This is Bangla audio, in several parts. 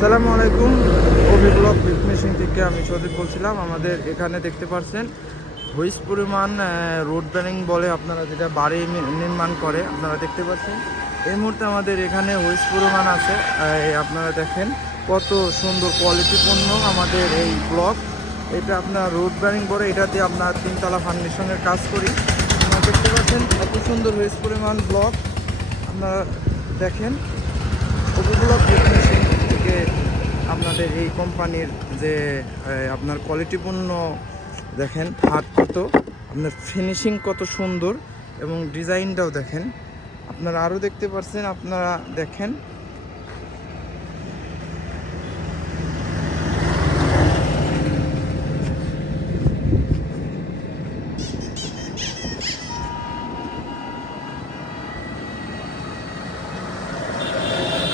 আসসালামু আলাইকুম। ওবি ব্লক বিগ মেশিন থেকে আমি সজিব বলছিলাম। আমাদের এখানে দেখতে পাচ্ছেন হুইস পরিমাণ রোড ব্যারিং বলে আপনারা যেটা বাড়ি নির্মাণ করে আপনারা দেখতে পাচ্ছেন। এই মুহূর্তে আমাদের এখানে হুইস পরিমাণ আছে। আপনারা দেখেন কত সুন্দর কোয়ালিটিপূর্ণ আমাদের এই ব্লক। এটা আপনার রোড ব্যারিং বলে, এটাতে আপনার তিনতলা ফাউন্ডেশনের কাজ করি। আপনারা দেখতে পাচ্ছেন কত সুন্দর হুইস পরিমাণ ব্লক। আপনারা দেখেন ওবি ব্লক বিগ মেশিন থেকে আপনাদের এই কোম্পানির যে আপনার কোয়ালিটিপূর্ণ দেখেন হাত কত, আপনার ফিনিশিং কত সুন্দর এবং ডিজাইনটাও দেখেন। আপনারা আরও দেখতে পাচ্ছেন, আপনারা দেখেন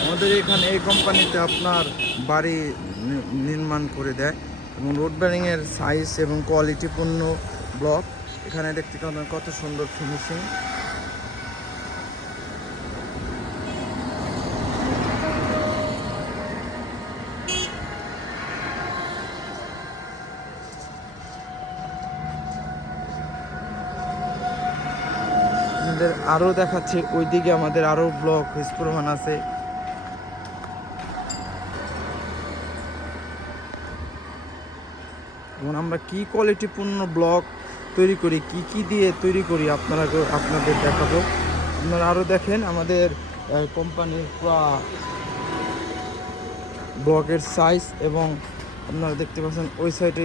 আমাদের এখানে এই কোম্পানিতে আপনার বাড়ি নির্মাণ করে দেয় এবং রোড ব্যারিংয়ের সাইজ এবং কোয়ালিটিপূর্ণ ব্লক এখানে দেখতে পাবেন কত সুন্দর ফিনিশিং। আমাদের আরও দেখাচ্ছে ওইদিকে আমাদের আরও ব্লক হিস পরিমাণ আছে। এবং আমরা কি কোয়ালিটিপূর্ণ ব্লক তৈরি করি, কি দিয়ে তৈরি করি আপনাদের দেখাবো। আপনারা আরও দেখেন আমাদের কোম্পানির ব্লকের সাইজ এবং আপনারা দেখতে পাচ্ছেন ওই সাইডে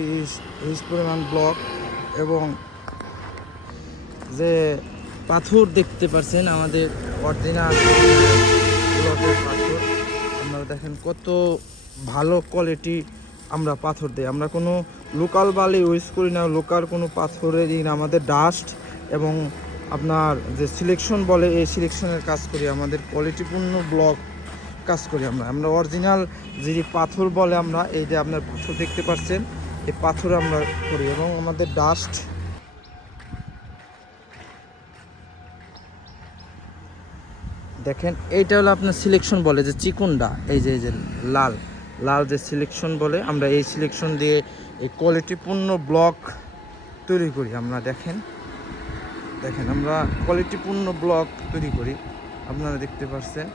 হিউজ পরিমাণ ব্লক এবং যে পাথর দেখতে পাচ্ছেন আমাদের অরিজিনাল ব্লকের পাথর। আপনারা দেখেন কত ভালো কোয়ালিটি আমরা পাথর দিই। আমরা কোনো লোকাল বালি ইউজ করি না, লোকাল কোনো পাথরে দিই না। আমাদের ডাস্ট এবং আপনার যে সিলেকশন বলে এই সিলেকশনের কাজ করি। আমাদের কোয়ালিটিপূর্ণ ব্লক কাজ করি আমরা অরিজিনাল যে পাথর বলে আমরা এই যে আপনার পাথর দেখতে পাচ্ছেন এই পাথর আমরা করি এবং আমাদের ডাস্ট দেখেন। এইটা হলো আপনার সিলেকশন বলে যে চিকুনটা, এই যে লাল লাল যে সিলেকশন বলে, আমরা এই সিলেকশন দিয়ে এই কোয়ালিটিপূর্ণ ব্লক তৈরি করি। আমরা দেখেন আমরা কোয়ালিটিপূর্ণ ব্লক তৈরি করি, আপনারা দেখতে পাচ্ছেন।